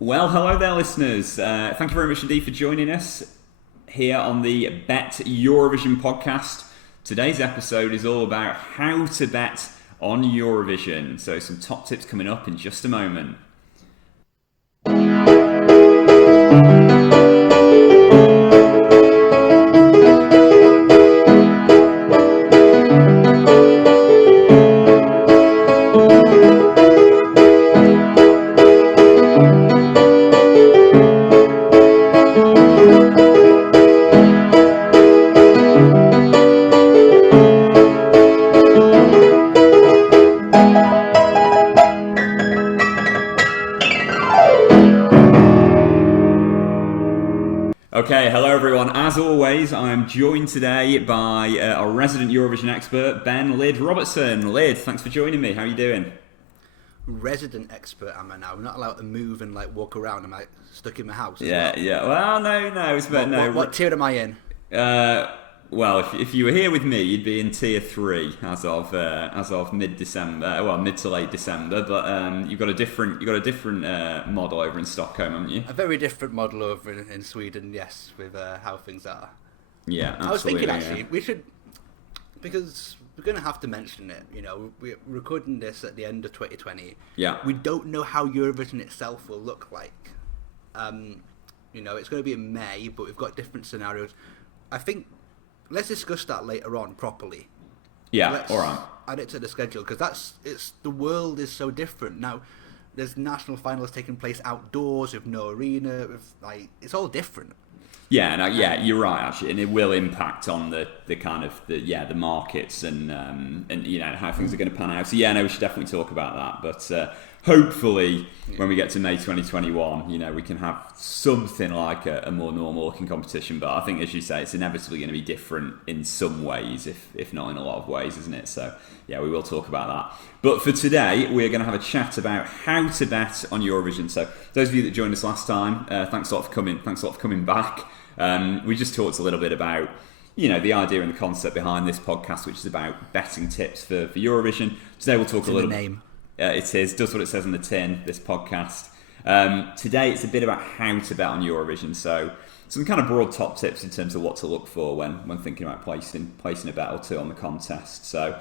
Well, hello there, listeners. Thank you very much indeed for joining us here on the Bet Eurovision podcast. Today's episode is all about how to bet on Eurovision. So, some top tips coming up in just a moment. Okay, hello everyone. As always, I am joined today by our resident Eurovision expert, Ben Lyd Robertson. Lyd, thanks for joining me. How are you doing? Resident expert am I now? I'm not allowed to move and walk around. Am I stuck in my house? Yeah. Well, no. It's about no. What tier am I in? Well, if you were here with me, you'd be in tier 3 as of mid-December. Well, mid to late December. But you've got a different model over in Stockholm, haven't you? A very different model over in Sweden, yes, with how things are. Yeah, absolutely. I was thinking actually we should, because we're going to have to mention it. You know, we're recording this at the end of 2020. Yeah. We don't know how Eurovision itself will look like. It's going to be in May, but we've got different scenarios. I think let's discuss that later on properly. Yeah, all right. Add it to the schedule because the world is so different now. There's national finals taking place outdoors with no arena. It's all different. Yeah, no, you're right actually, and it will impact on the markets and how things are going to pan out. So we should definitely talk about that. But hopefully, when we get to May 2021, we can have something like a more normal looking competition. But I think, as you say, it's inevitably going to be different in some ways, if not in a lot of ways, isn't it? So we will talk about that. But for today, we're going to have a chat about how to bet on Eurovision. So those of you that joined us last time, thanks a lot for coming. Thanks a lot for coming back. We just talked a little bit about, the idea and the concept behind this podcast, which is about betting tips for Eurovision. Today we'll talk a little. Name. It does what it says on the tin. This podcast. Today it's a bit about how to bet on Eurovision. So some kind of broad top tips in terms of what to look for when thinking about placing a bet or two on the contest. So,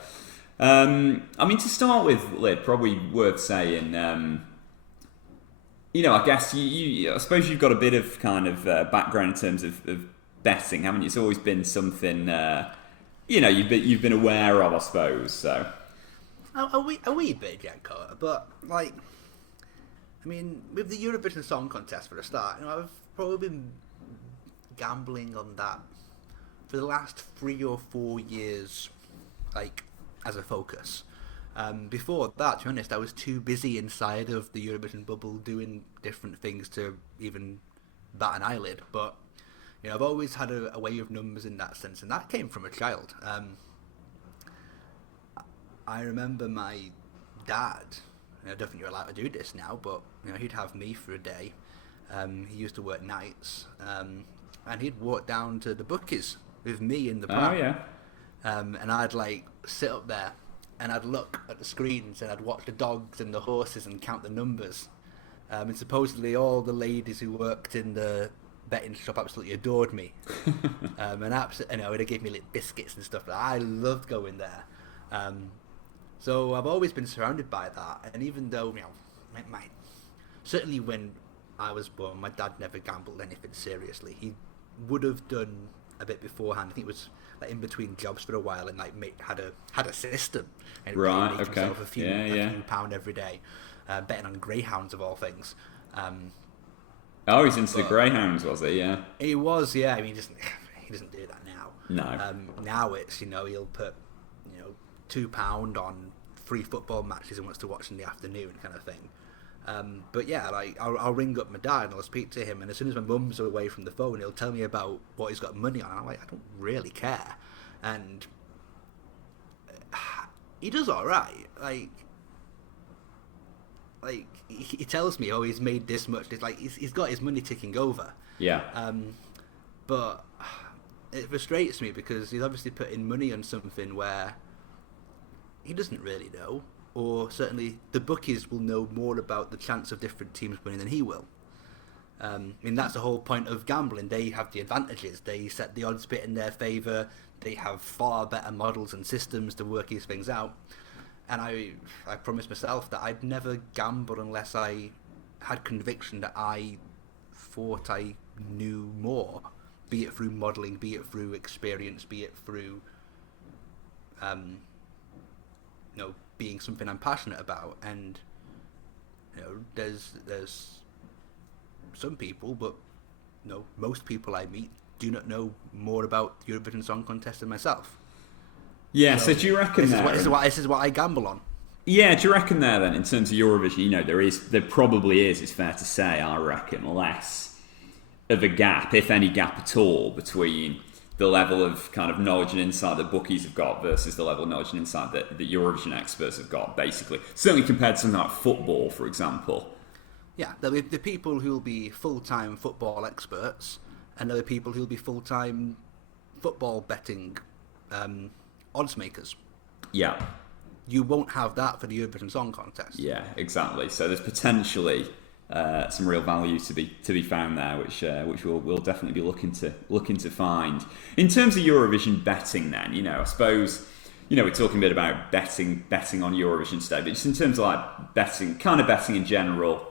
to start with, Lyd, probably worth saying. I guess I suppose you've got a bit of kind of background in terms of betting, haven't you? It's always been something, you've been aware of, I suppose. So a wee bit, Janko. But with the Eurovision Song Contest for a start, I've probably been gambling on that for the last 3 or 4 years, as a focus. Before that, to be honest, I was too busy inside of the Eurovision bubble doing different things to even bat an eyelid. But I've always had a way of numbers in that sense, and that came from a child. I remember my dad. I don't think you're allowed to do this now, but he'd have me for a day. He used to work nights, and he'd walk down to the bookies with me in the pram. Oh yeah. And I'd sit up there. And I'd look at the screens and I'd watch the dogs and the horses and count the numbers. And supposedly all the ladies who worked in the betting shop absolutely adored me. They gave me biscuits and stuff. I loved going there. So I've always been surrounded by that. And even though, certainly when I was born, my dad never gambled anything seriously. He would have done a bit beforehand. I think it was in between jobs for a while, and had a system and right. made Okay. himself a few £1 every day, betting on greyhounds of all things. He's into the greyhounds, was he? Yeah. He was, yeah. He doesn't do that now. No. Now it's he'll put £2 on 3 football matches he wants to watch in the afternoon, kind of thing. I'll ring up my dad and I'll speak to him, and as soon as my mum's away from the phone, he'll tell me about what he's got money on, and I'm like, I don't really care. And he does all right. He tells me, he's made this much. It's he's got his money ticking over. Yeah. But it frustrates me because he's obviously putting money on something where he doesn't really know, or certainly the bookies will know more about the chance of different teams winning than he will. I mean, that's the whole point of gambling. They have the advantages. They set the odds bit in their favour. They have far better models and systems to work these things out. And I promised myself that I'd never gamble unless I had conviction that I thought I knew more, be it through modelling, be it through experience, be it through being something I'm passionate about. And there's some people, but most people I meet do not know more about the Eurovision Song Contest than myself. Yeah, so do you reckon this is what I gamble on? Yeah, do you reckon there then, in terms of Eurovision, there probably is, it's fair to say, I reckon, less of a gap, if any gap at all, between the level of kind of knowledge and insight that bookies have got versus the level of knowledge and insight that Eurovision experts have got, basically. Certainly compared to something like football, for example. Yeah, there'll be the people who'll be full-time football experts, and there'll be people who'll be full-time football betting odds makers. Yeah. You won't have that for the Eurovision Song Contest. Yeah, exactly. So there's potentially some real value to be found there, which we'll definitely be looking to find. In terms of Eurovision betting, then, I suppose, we're talking a bit about betting on Eurovision today, but just in terms of like betting in general,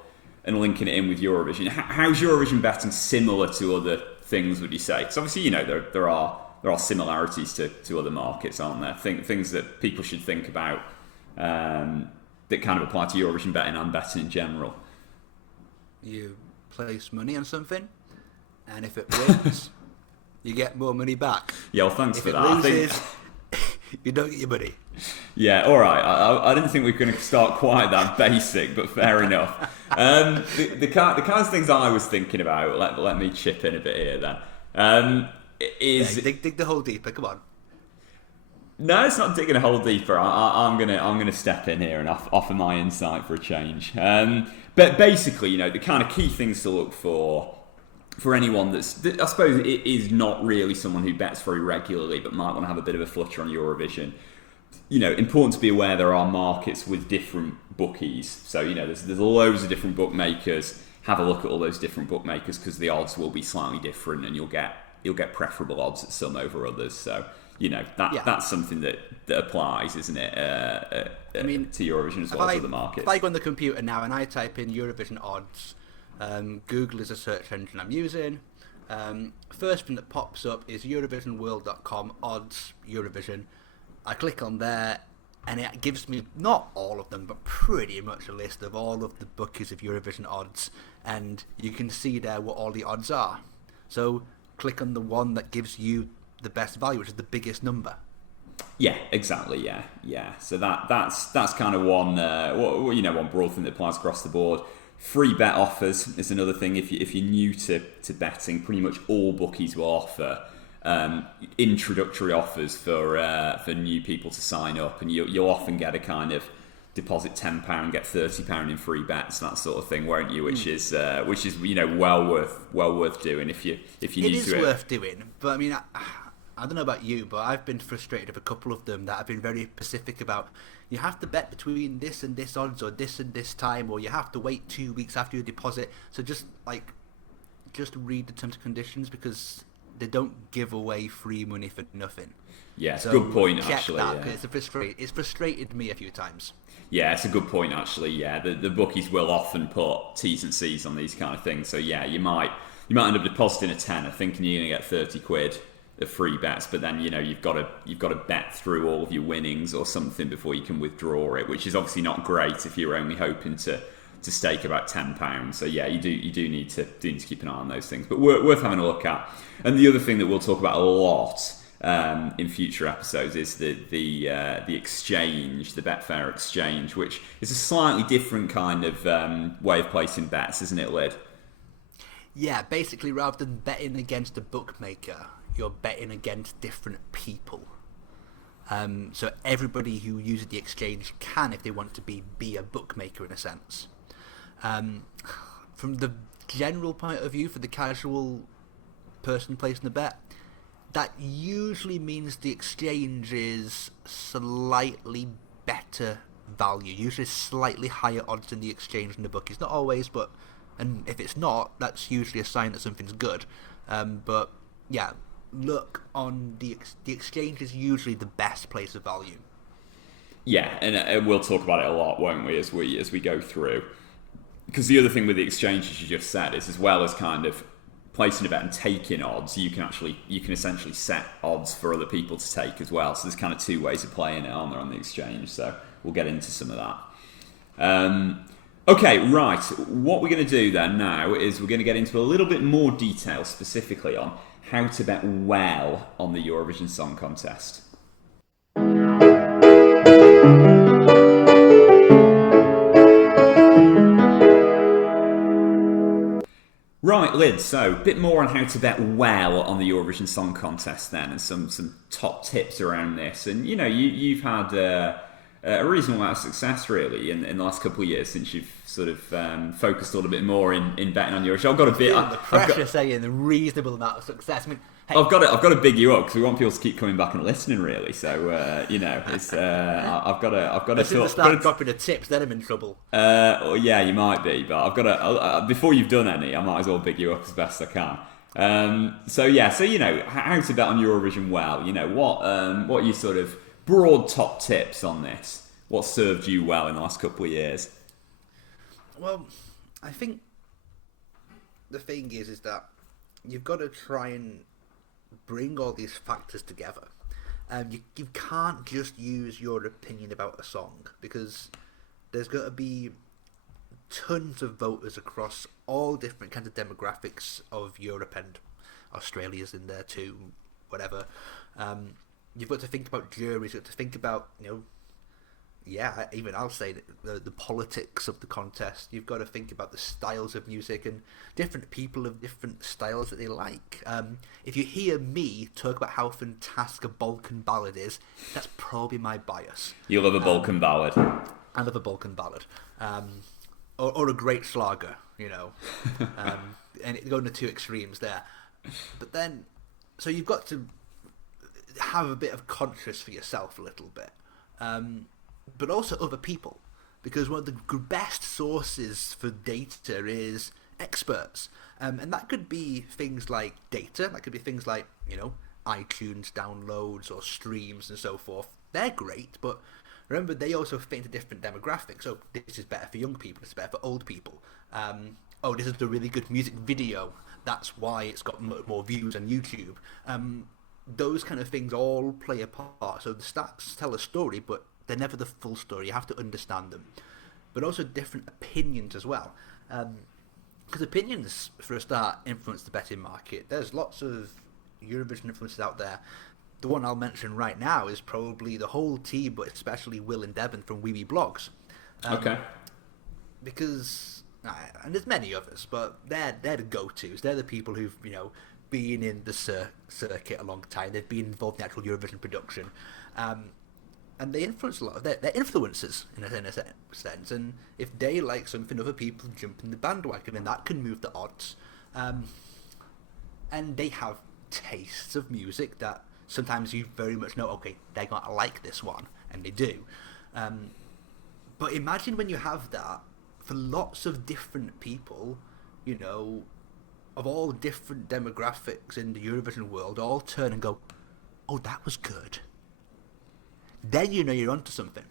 and linking it in with Eurovision, how's Eurovision betting similar to other things? Would you say? Because obviously, there are similarities to other markets, aren't there? Things that people should think about that kind of apply to Eurovision betting and betting in general. You place money on something, and if it wins, you get more money back. Yeah, well, thanks for that. Loses, you don't get your money. Yeah, all right. I didn't think we were going to start quite that basic, but fair enough. The kinds of things I was thinking about. Let me chip in a bit here then. Dig the hole deeper. Come on. No, it's not digging a hole deeper. I'm gonna step in here and offer my insight for a change. But basically, the kind of key things to look for anyone I suppose it is not really someone who bets very regularly, but might want to have a bit of a flutter on Eurovision. Important to be aware there are markets with different bookies. So there's loads of different bookmakers. Have a look at all those different bookmakers because the odds will be slightly different, and you'll get preferable odds at some over others. So. That's something that applies, isn't it? To Eurovision as well as other markets. If I go on the computer now and I type in Eurovision odds, Google is a search engine I'm using. First thing that pops up is EurovisionWorld.com odds Eurovision. I click on there, and it gives me not all of them, but pretty much a list of all of the bookies of Eurovision odds, and you can see there what all the odds are. So click on the one that gives you the best value, which is the biggest number. Yeah, exactly. Yeah. So that's kind of one broad thing that applies across the board. Free bet offers is another thing. If you're new to betting, pretty much all bookies will offer introductory offers for new people to sign up, and you'll often get a kind of deposit £10, get £30 in free bets, that sort of thing, won't you? Which is well worth doing if you need to. It is worth doing, but I mean, I don't know about you, but I've been frustrated with a couple of them that have been very specific about. You have to bet between this and this odds, or this and this time, or you have to wait 2 weeks after your deposit. So just read the terms and conditions, because they don't give away free money for nothing. Yeah, it's a good point, actually. Check that, it's frustrated me a few times. Yeah, it's a good point, actually. Yeah, the bookies will often put T's and C's on these kind of things. So yeah, you might end up depositing a tenner thinking you're going to get 30 quid of free bets, but then you've got to bet through all of your winnings or something before you can withdraw it, which is obviously not great if you're only hoping to stake about £10. So yeah, you do need to keep an eye on those things, but worth having a look at. And the other thing that we'll talk about a lot in future episodes is the exchange, the Betfair Exchange, which is a slightly different kind of way of placing bets, isn't it, Lyd? Yeah, basically, rather than betting against a bookmaker, you're betting against different people. So everybody who uses the exchange can, if they want to be a bookmaker in a sense. From the general point of view, for the casual person placing the bet, that usually means the exchange is slightly better value, usually slightly higher odds than the exchange and the bookies. Not always, but And if it's not, that's usually a sign that something's good. But yeah, look on the exchange is usually the best place of value. Yeah, and we'll talk about it a lot, won't we, as we go through. Because the other thing with the exchange, as you just said, is as well as kind of placing a bet and taking odds, you can essentially set odds for other people to take as well. So there's kind of two ways of playing it on the exchange. So we'll get into some of that. Okay, right. What we're going to do then now is we're going to get into a little bit more detail specifically on how to bet well on the Eurovision Song Contest. Right, Lid, so a bit more on how to bet well on the Eurovision Song Contest then, and some top tips around this. And, you've had a reasonable amount of success, really, in the last couple of years since you've sort of focused a little bit more in betting on Eurovision. I've got a bit... the pressure saying the reasonable amount of success. I mean, hey, I've got to big you up because we want people to keep coming back and listening, really. So it's I've got to start dropping the tips, then I'm in trouble. Well, yeah, you might be, but I've got to before you've done any, I might as well big you up as best I can. So how to bet on Eurovision well. What are your sort of broad top tips on this? What served you well in the last couple of years? Well, I think the thing is that you've got to try and bring all these factors together. You can't just use your opinion about a song, because there's got to be tons of voters across all different kinds of demographics of Europe, and Australia's in there too, whatever. You've got to think about juries, you've got to think about, even I'll say the politics of the contest. You've got to think about the styles of music, and different people have different styles that they like. If you hear me talk about how fantastic a Balkan ballad is, that's probably my bias. You love a Balkan ballad. I love a Balkan ballad. Or a great Schlager, and going to two extremes there. But then, so you've got to have a bit of conscience for yourself a little bit. But also other people, because one of the best sources for data is experts, and that could be things like data, that could be things like iTunes downloads or streams and so forth. They're great, but remember they also fit into different demographics. So this is better for young people, this is better for old people. This is a really good music video, that's why it's got more views on YouTube. Those kind of things all play a part. So the stats tell a story, but they're never the full story. You have to understand them. But also different opinions as well. Because opinions, for a start, influence the betting market. There's lots of Eurovision influences out there. The one I'll mention right now is probably the whole team, but especially Will and Devon from Wee Wee Blogs. Okay. Because, and there's many others, but they're the go-tos. They're the people who've, been in the circuit a long time. They've been involved in the actual Eurovision production. And they influence a lot of they're influencers in a sense, and if they like something, other people jump in the bandwagon, and that can move the odds. And they have tastes of music that sometimes you very much know, okay, they're going to like this one, and they do. But imagine when you have that for lots of different people, of all different demographics in the Eurovision world, all turn and go, oh, that was good. Then you're onto something.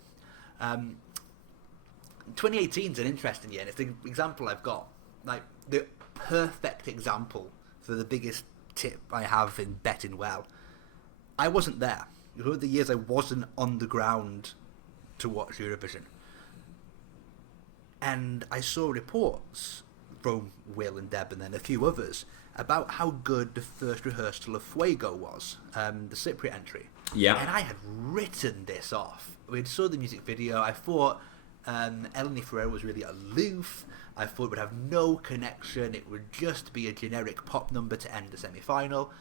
2018 is an interesting year, and it's the example I've got. Like, the perfect example for the biggest tip I have in betting well. I wasn't there. One of the years I wasn't on the ground to watch Eurovision. And I saw reports from Will and Deb and then a few others about how good the first rehearsal of Fuego was, the Cypriot entry. Yeah. And I had written this off. We saw the music video. I thought Eleni Ferreira was really aloof. I thought it would have no connection. It would just be a generic pop number to end the semi-final.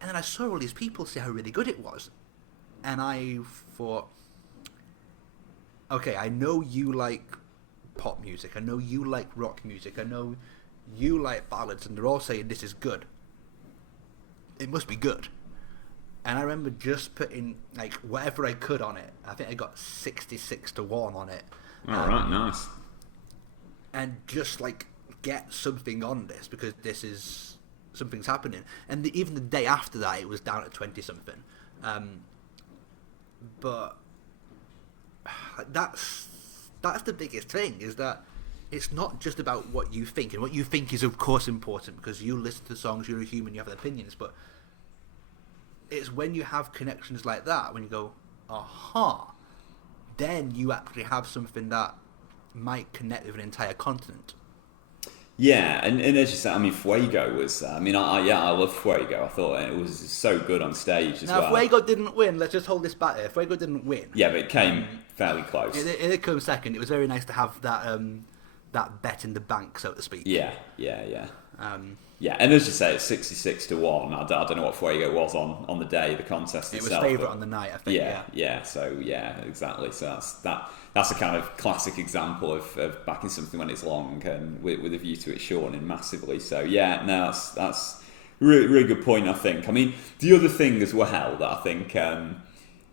And then I saw all these people say how really good it was. And I thought, okay, I know you like pop music. I know you like rock music. I know you like ballads. And they're all saying this is good. It must be good. And I remember just putting like whatever I could on it. I think I got 66 to 1 on it. All right, nice. And just like get something on this because something's happening. And even the day after that, it was down at 20 something. But that's the biggest thing, is that it's not just about what you think, and what you think is of course important because you listen to songs, you're a human, you have opinions, but it's when you have connections like that, when you go, aha, then you actually have something that might connect with an entire continent. Yeah, and as you said, I mean, Fuego was. I love Fuego. I thought it was so good on stage as well. Now, Fuego didn't win. Let's just hold this back here. Fuego didn't win. Yeah, but it came fairly close. It did come second. It was very nice to have that bet in the bank, so to speak. Yeah. Yeah, and as you say, it's 66-1. I don't know what Fuego was on the day, the contest itself. It was favourite on the night, I think. Yeah. So exactly. So that's a kind of classic example of backing something when it's long and with a view to it shortening massively. So that's really, really good point, I think. I mean, the other thing as well that I think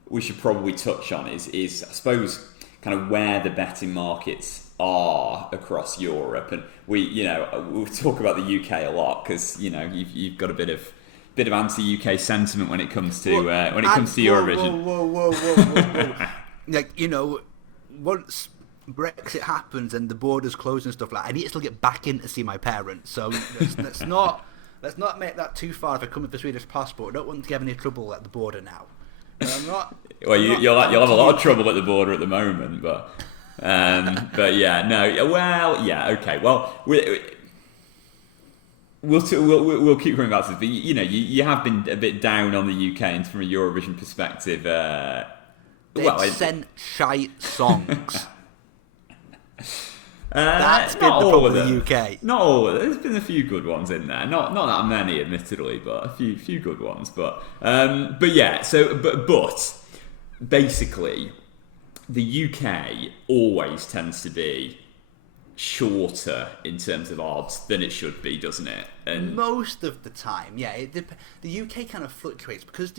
we should probably touch on is I suppose kind of where the betting markets are across Europe, and we'll talk about the UK a lot because you've got a bit of anti-UK sentiment when it comes to Eurovision. Whoa. Like, once Brexit happens and the borders close and stuff like that, I need to still get back in to see my parents. So let's not make that too far. If I come with a Swedish passport, I don't want to have any trouble at the border now. You'll have a lot of trouble at the border at the moment, but yeah, no. Well, yeah, okay. Well, we'll keep coming back to this, but you have been a bit down on the UK, and from a Eurovision perspective, they've sent shite songs. That's been the problem with the UK. Not all of them. There's been a few good ones in there. Not that many, admittedly, but a few good ones. But yeah. So but basically, the UK always tends to be shorter in terms of odds than it should be, doesn't it? And most of the time, yeah. The UK kind of fluctuates because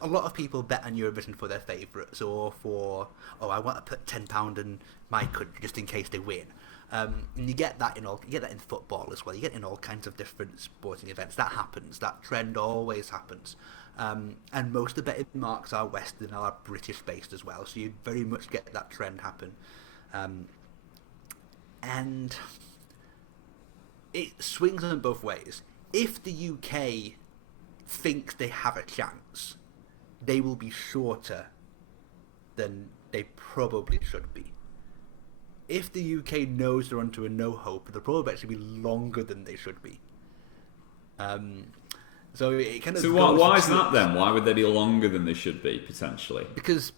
a lot of people bet on Eurovision for their favourites, or for I want to put £10 in my country just in case they win. And you get that in football as well. You get in all kinds of different sporting events. That happens. That trend always happens. And most of the betting marks are Western, are British based as well. So you very much get that trend happen. And it swings on both ways. If the UK thinks they have a chance, they will be shorter than they probably should be. If the UK knows they're onto a no hope, they'll probably actually be longer than they should be. So it kind of. So why is that then? Why would they be longer than they should be potentially? Because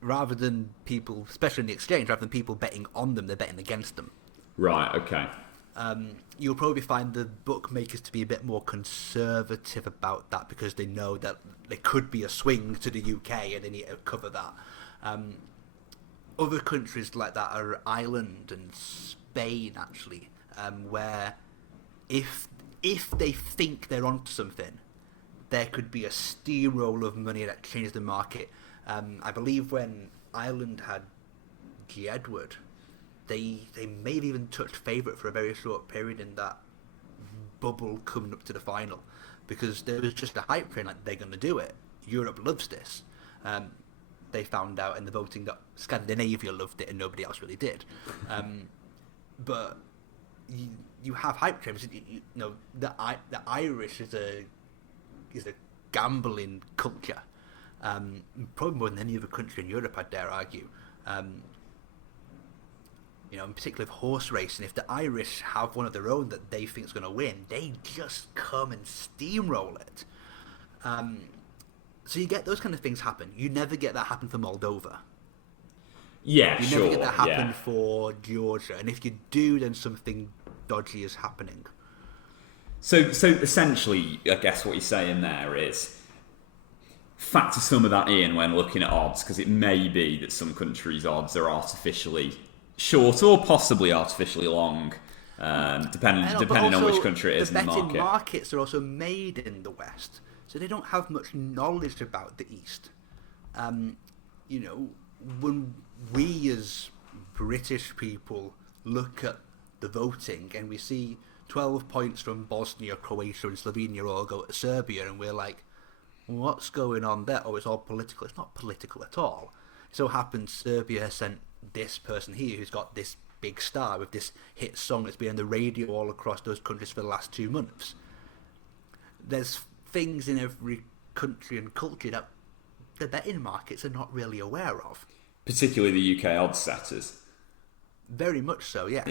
rather than people, especially in the exchange, rather than people betting on them, they're betting against them. Right. Okay. You'll probably find the bookmakers to be a bit more conservative about that because they know that there could be a swing to the UK and they need to cover that. Other countries like that are Ireland and Spain, actually, where if they think they're onto something, there could be a steamroll of money that changes the market. I believe when Ireland had G. Edward, they may have even touched favourite for a very short period in that bubble coming up to the final, because there was just a hype train, like, they're going to do it. Europe loves this. They found out in the voting that Scandinavia loved it and nobody else really did. But you have hype trains. The Irish is a gambling culture, probably more than any other country in Europe, I dare argue. In particular with horse racing, if the Irish have one of their own that they think is going to win, they just come and steamroll it. So you get those kind of things happen. You never get that happen for Moldova. Yeah, you never get that happen for Georgia. And if you do, then something dodgy is happening. So essentially, I guess what you're saying there is factor some of that in when looking at odds, because it may be that some countries' odds are artificially short or possibly artificially long, depending on which country it is in the market. The betting markets are also made in the West, so they don't have much knowledge about the East. When we as British people look at the voting and we see 12 points from Bosnia, Croatia and Slovenia all go to Serbia, and we're like, what's going on there? Oh, it's all political. It's not political at all. It so happens Serbia has sent this person here who's got this big star with this hit song that's been on the radio all across those countries for the last 2 months. There's things in every country and culture that the betting markets are not really aware of. Particularly the UK odds setters. Very much so, yes.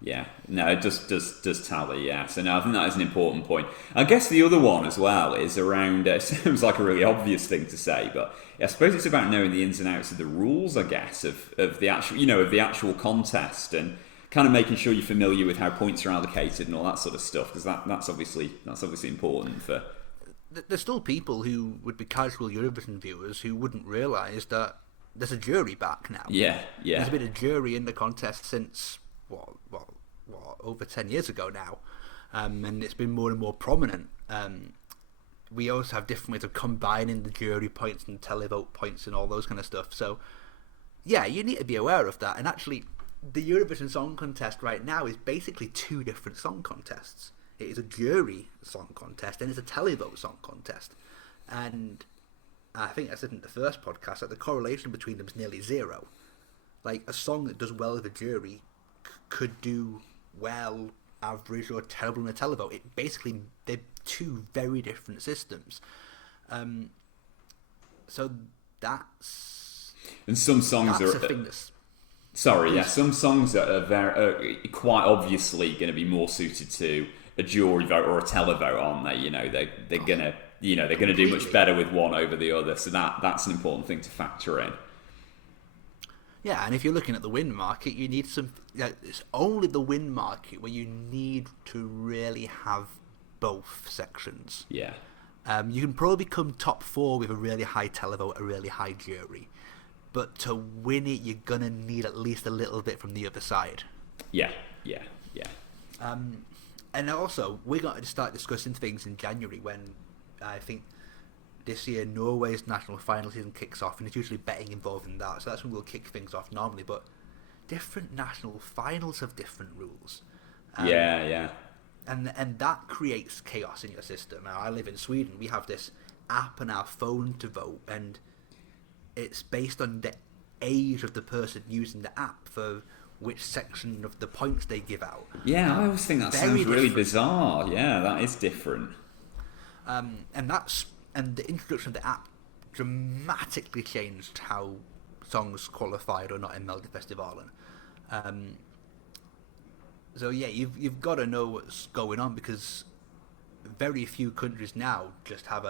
Yeah. No, it does tally, yeah. So no, I think that is an important point. I guess the other one as well is around, it sounds like a really obvious thing to say, but I suppose it's about knowing the ins and outs of the rules, I guess, of the actual, of the actual contest, and kind of making sure you're familiar with how points are allocated and all that sort of stuff, because that's obviously important for... There's still people who would be casual Eurovision viewers who wouldn't realise that there's a jury back now. Yeah. There's been a jury in the contest since... over 10 years ago now, and it's been more and more prominent. We also have different ways of combining the jury points and televote points and all those kind of stuff. So, yeah, you need to be aware of that. And actually, the Eurovision Song Contest right now is basically 2 different song contests. It is a jury song contest and it's a televote song contest. And I think I said in the first podcast that the correlation between them is nearly 0. Like, a song that does well with a jury could do well, average, or terrible in a televote. It basically, they're 2 very different systems. So that's... And some songs are... some songs are quite obviously going to be more suited to a jury vote or a televote, aren't they? They're going to do much better with one over the other. So that's an important thing to factor in. Yeah, and if you're looking at the win market, you need some... it's only the win market where you need to really have both sections. Yeah. You can probably come top 4 with a really high televote, a really high jury. But to win it, you're going to need at least a little bit from the other side. Yeah. And also, we're going to start discussing things in January when I think... this year, Norway's national final season kicks off, and it's usually betting involved in that. So that's when we'll kick things off normally. But different national finals have different rules. Yeah. And that creates chaos in your system. Now, I live in Sweden. We have this app on our phone to vote, and it's based on the age of the person using the app for which section of the points they give out. Yeah, I always think that sounds really bizarre. Yeah, that is different. And the introduction of the app dramatically changed how songs qualified or not in Melodifestivalen. So yeah, you've got to know what's going on, because very few countries now just have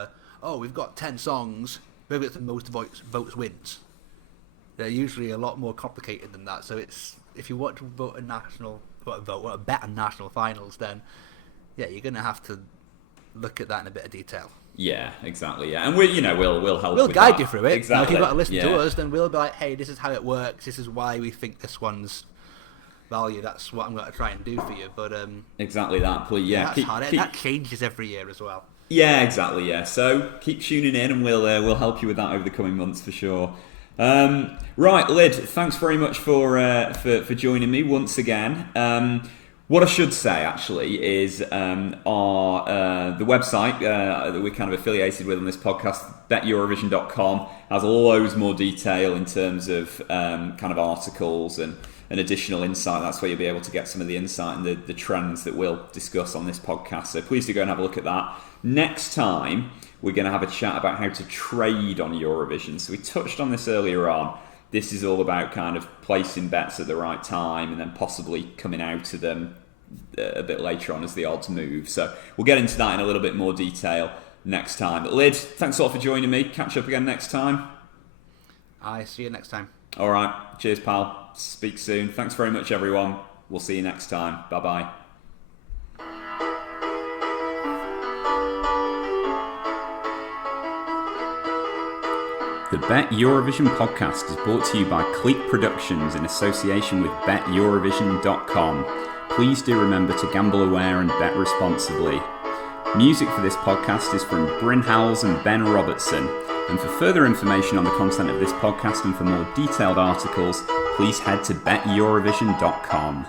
we've got 10 songs, whoever gets the most votes wins. They're usually a lot more complicated than that. So it's, if you want to bet on national finals, then yeah, you're going to have to look at that in a bit of detail. Yeah, exactly. Yeah, and we'll help. We'll with guide that. You through it. Exactly. Now, if you've got to listen to us, then we'll be like, "Hey, this is how it works. This is why we think this one's value. That's what I'm going to try and do for you." But exactly that. Please, that's hard. That changes every year as well. Yeah, exactly. Yeah. So keep tuning in, and we'll help you with that over the coming months for sure. Right, Lyd. Thanks very much for joining me once again. What I should say, actually, is the website that we're kind of affiliated with on this podcast, BetEurovision.com, has loads more detail in terms of kind of articles and additional insight. That's where you'll be able to get some of the insight and the trends that we'll discuss on this podcast. So please do go and have a look at that. Next time, we're going to have a chat about how to trade on Eurovision. So we touched on this earlier on. This is all about kind of placing bets at the right time and then possibly coming out of them a bit later on as the odds move. So we'll get into that in a little bit more detail next time. But Lyd, thanks a lot for joining me. Catch up again next time. I see you next time. All right. Cheers, pal. Speak soon. Thanks very much, everyone. We'll see you next time. Bye-bye. The Bet Eurovision podcast is brought to you by Clique Productions in association with BetEurovision.com. Please do remember to gamble aware and bet responsibly. Music for this podcast is from Bryn Howells and Ben Robertson. And for further information on the content of this podcast and for more detailed articles, please head to BetEurovision.com.